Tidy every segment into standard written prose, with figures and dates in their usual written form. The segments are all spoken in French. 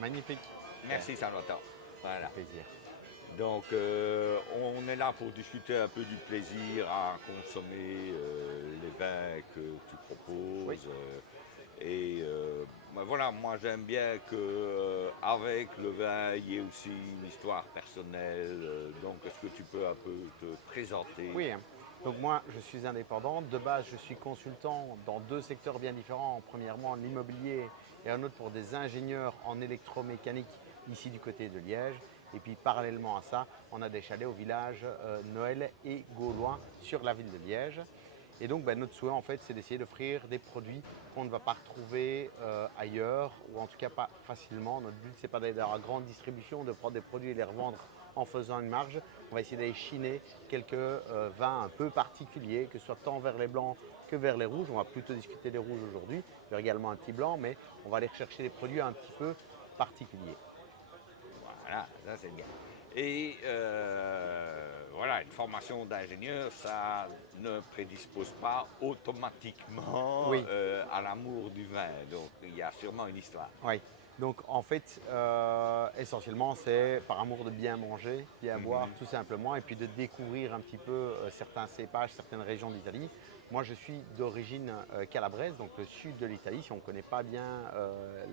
Magnifique. Merci Saint-Longtemps. Voilà. Plaisir. Donc, on est là pour discuter un peu du plaisir à consommer les vins que tu Oui. proposes. Ben voilà, moi j'aime bien que avec le vin, il y ait aussi une histoire personnelle. Donc, est-ce que tu peux un peu te présenter? Oui, hein. Donc moi, je suis indépendant. De base, je suis consultant dans deux secteurs bien différents. Premièrement, l'immobilier et un autre pour des ingénieurs en électromécanique ici du côté de Liège. Et puis parallèlement à ça, on a des chalets au village Noël et Gaulois sur la ville de Liège. Et donc notre souhait en fait, c'est d'essayer d'offrir des produits qu'on ne va pas retrouver ailleurs ou en tout cas pas facilement. Notre but, c'est pas d'aller dans la grande distribution, de prendre des produits et les revendre en faisant une marge. On va essayer d'aller chiner quelques vins un peu particuliers, que ce soit tant vers les blancs que vers les rouges. On va plutôt discuter des rouges aujourd'hui. Il y a également un petit blanc, mais on va aller rechercher des produits un petit peu particuliers. Voilà, ça c'est bien. Et voilà, une formation d'ingénieur, ça ne prédispose pas automatiquement Oui, à l'amour du vin. Donc il y a sûrement une histoire. oui. Donc en fait, essentiellement, c'est par amour de bien manger, bien boire, tout simplement, et puis de découvrir un petit peu certains cépages, certaines régions d'Italie. Moi, je suis d'origine calabraise, donc le sud de l'Italie. Si on ne connaît pas bien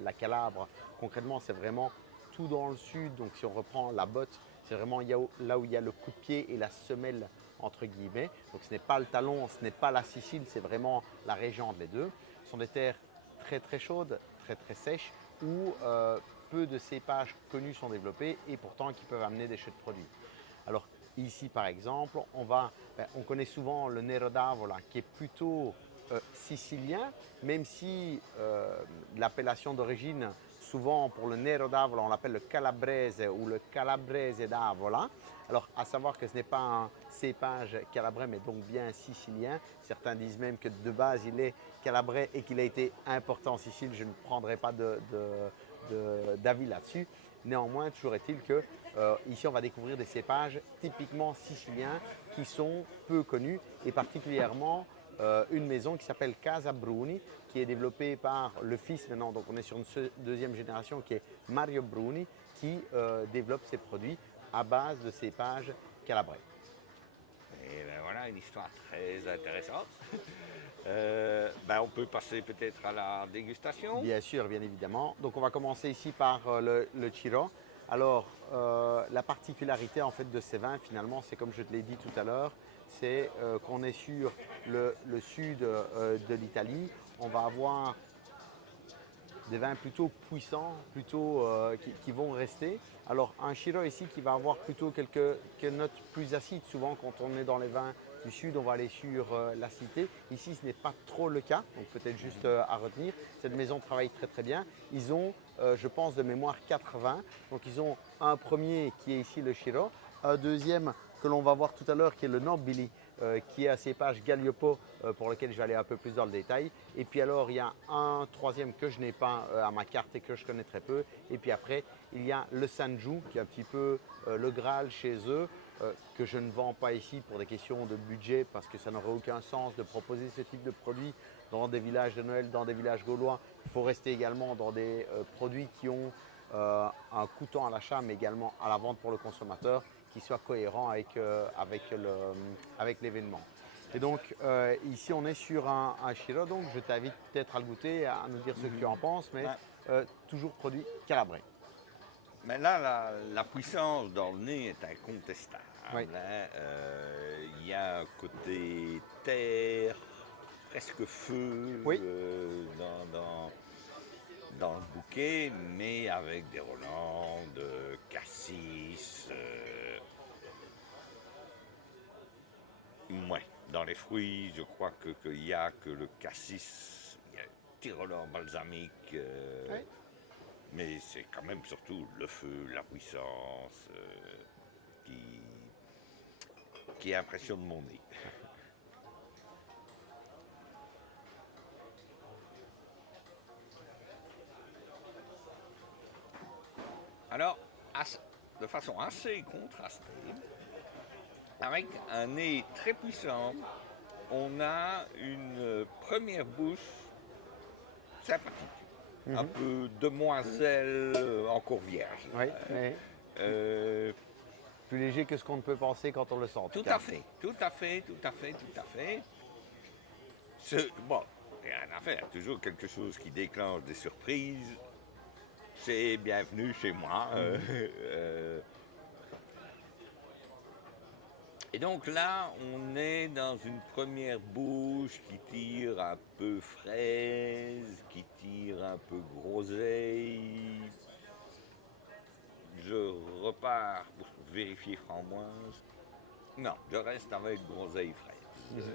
la Calabre, concrètement, c'est vraiment tout dans le sud. Donc si on reprend la botte, c'est vraiment là où il y a le coup de pied et la semelle, entre guillemets. Donc ce n'est pas le talon, ce n'est pas la Sicile, c'est vraiment la région entre les deux. Ce sont des terres très très chaudes, très très sèches, où peu de cépages connus sont développés et pourtant qui peuvent amener des chouettes produits. Alors ici par exemple, on connaît souvent le Nero d'Avola qui est plutôt sicilien, même si l'appellation d'origine, souvent pour le Nero d'Avola, on l'appelle le Calabrese ou le Calabrese d'Avola. Alors à savoir que ce n'est pas un cépage calabrais mais donc bien sicilien. Certains disent même que de base il est calabrais et qu'il a été importé en Sicile. Je ne prendrai pas d'avis là-dessus. Néanmoins, toujours est-il que ici on va découvrir des cépages typiquement siciliens qui sont peu connus et particulièrement une maison qui s'appelle Casa Bruni, qui est développée par le fils maintenant, donc on est sur une deuxième génération qui est Mario Bruni, qui développe ses produits à base de cépages calabrais. Et ben voilà, une histoire très intéressante. On peut passer peut-être à la dégustation. Bien sûr, bien évidemment. Donc on va commencer ici par le Chiro. Alors la particularité en fait de ces vins finalement, c'est comme je te l'ai dit tout à l'heure, c'est qu'on est sur le sud de l'Italie. On va avoir des vins plutôt puissants, plutôt qui vont rester. Alors un Chiro ici qui va avoir plutôt quelques notes plus acides. Souvent quand on est dans les vins du sud, on va aller sur l'acidité. Ici ce n'est pas trop le cas, donc peut-être juste à retenir. Cette maison travaille très très bien. Ils ont, je pense de mémoire, 4 vins. Donc ils ont un premier qui est ici le Chiro, un deuxième que l'on va voir tout à l'heure qui est le Nobili, qui est un cépage Galliopo pour lequel je vais aller un peu plus dans le détail. Et puis alors il y a un troisième que je n'ai pas à ma carte et que je connais très peu. Et puis après il y a le Sanju qui est un petit peu le Graal chez eux, que je ne vends pas ici pour des questions de budget parce que ça n'aurait aucun sens de proposer ce type de produit dans des villages de Noël, dans des villages gaulois. Il faut rester également dans des produits qui ont un coûtant à l'achat mais également à la vente pour le consommateur qui soit cohérent avec l'événement. Et donc ici on est sur un Chiro, donc je t'invite peut-être à le goûter, à nous dire ce que tu en penses, mais toujours produit calabrais. Mais là, la puissance dans le nez est incontestable. Oui. Hein. Il y a un côté terre, presque feu Oui. dans le bouquet, mais avec des relents de cassis. Ouais, dans les fruits, je crois qu'il n'y a que le cassis, il y a le Tyroler balsamique, Oui. mais c'est quand même surtout le feu, la puissance qui impressionne mon nez. Alors, de façon assez contrastée, avec un nez très puissant, on a une première bouche sympathique. un peu demoiselle encore vierge. Oui, oui. Euh, Plus léger que ce qu'on ne peut penser quand on le sent. en Tout cas. à fait, tout à fait, tout à fait, tout à fait. Bon, rien à faire, toujours quelque chose qui déclenche des surprises. C'est bienvenu chez moi. Et donc là, on est dans une première bouche qui tire un peu fraise, qui tire un peu groseille. Je repars pour vérifier framboise. Non, je reste avec groseille fraise.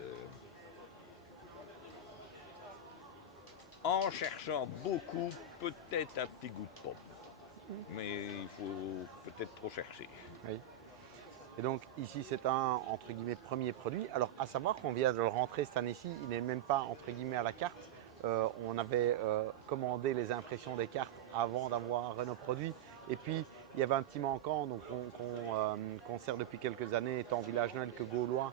En cherchant beaucoup, peut-être un petit goût de pomme. Mais il faut peut-être trop chercher. Oui. Et donc ici c'est un entre guillemets premier produit. Alors à savoir qu'on vient de le rentrer cette année-ci, il n'est même pas entre guillemets à la carte. On avait commandé les impressions des cartes avant d'avoir nos produits. Et puis il y avait un petit manquant donc qu'on sert depuis quelques années étant village Noël que gaulois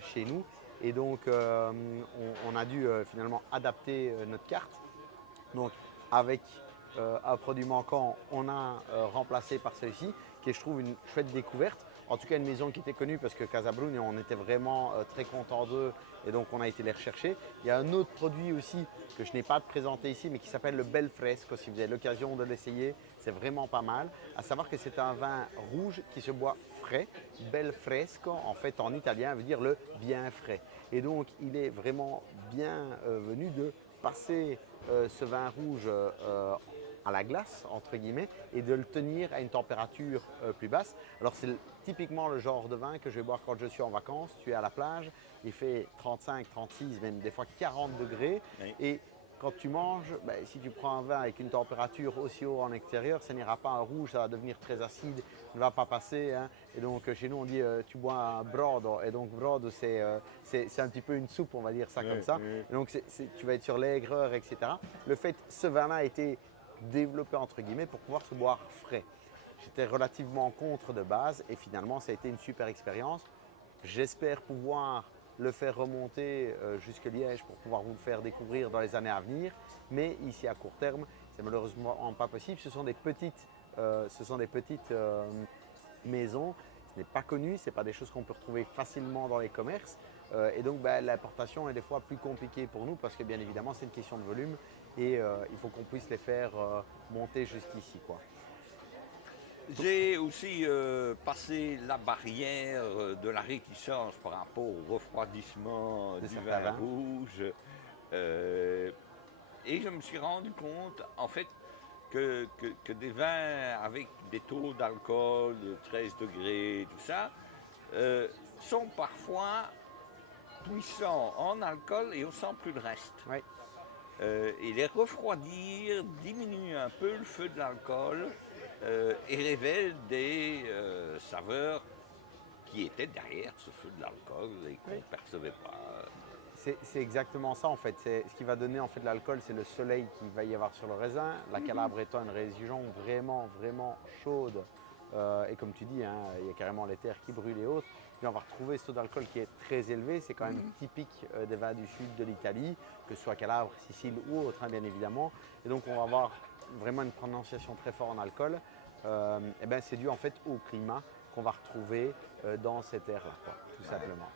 chez nous. Et donc on a dû finalement adapter notre carte. Donc avec un produit manquant, on a remplacé par celui-ci, qui est je trouve une chouette découverte. En tout cas une maison qui était connue parce que Casabrune, on était vraiment très contents d'eux et donc on a été les rechercher. Il y a un autre produit aussi que je n'ai pas présenté ici mais qui s'appelle le Bel Fresco. Si vous avez l'occasion de l'essayer, c'est vraiment pas mal. À savoir que c'est un vin rouge qui se boit frais. Bel Fresco, en fait en italien, veut dire le bien frais. Et donc il est vraiment bien venu de passer ce vin rouge à la glace, entre guillemets, et de le tenir à une température plus basse. Alors c'est typiquement le genre de vin que je vais boire quand je suis en vacances. Tu es à la plage, il fait 35, 36, même des fois 40 degrés. Oui. Et quand tu manges, si tu prends un vin avec une température aussi haute en extérieur, ça n'ira pas un rouge, ça va devenir très acide, ne va pas passer. Hein. Et donc chez nous on dit tu bois un brodo. Et donc brodo c'est un petit peu une soupe, on va dire ça comme ça. Et donc tu vas être sur l'aigreur, etc. Le fait ce vin-là a été développé entre guillemets pour pouvoir se boire frais. J'étais relativement contre de base et finalement ça a été une super expérience. J'espère pouvoir le faire remonter jusque Liège pour pouvoir vous le faire découvrir dans les années à venir. Mais ici à court terme, c'est malheureusement pas possible. Ce sont des petites, maisons. Ce n'est pas connu, ce n'est pas des choses qu'on peut retrouver facilement dans les commerces. Et donc l'importation est des fois plus compliquée pour nous parce que bien évidemment c'est une question de volume et il faut qu'on puisse les faire monter jusqu'ici, quoi. J'ai aussi passé la barrière de la réticence par rapport au refroidissement du certains vin vins. rouge. Et je me suis rendu compte, en fait, que des vins avec des taux d'alcool de 13 degrés, tout ça, sont parfois puissants en alcool et on sent plus le reste. Oui. Et les refroidir diminue un peu le feu de l'alcool et révèle des saveurs qui étaient derrière ce feu de l'alcool et qu'on ne percevait pas. C'est exactement ça en fait. Ce qui va donner en fait l'alcool, c'est le soleil qu'il va y avoir sur le raisin. La Calabre étant une région vraiment, vraiment chaude. Et comme tu dis, hein, il y a carrément les terres qui brûlent et autres. Puis on va retrouver ce taux d'alcool qui est très élevé. C'est quand même typique des vins du sud de l'Italie, que ce soit Calabre, Sicile ou autre, hein, bien évidemment. Et donc on va avoir vraiment une prononciation très forte en alcool. Et c'est dû en fait au climat qu'on va retrouver dans ces terres-là, tout simplement.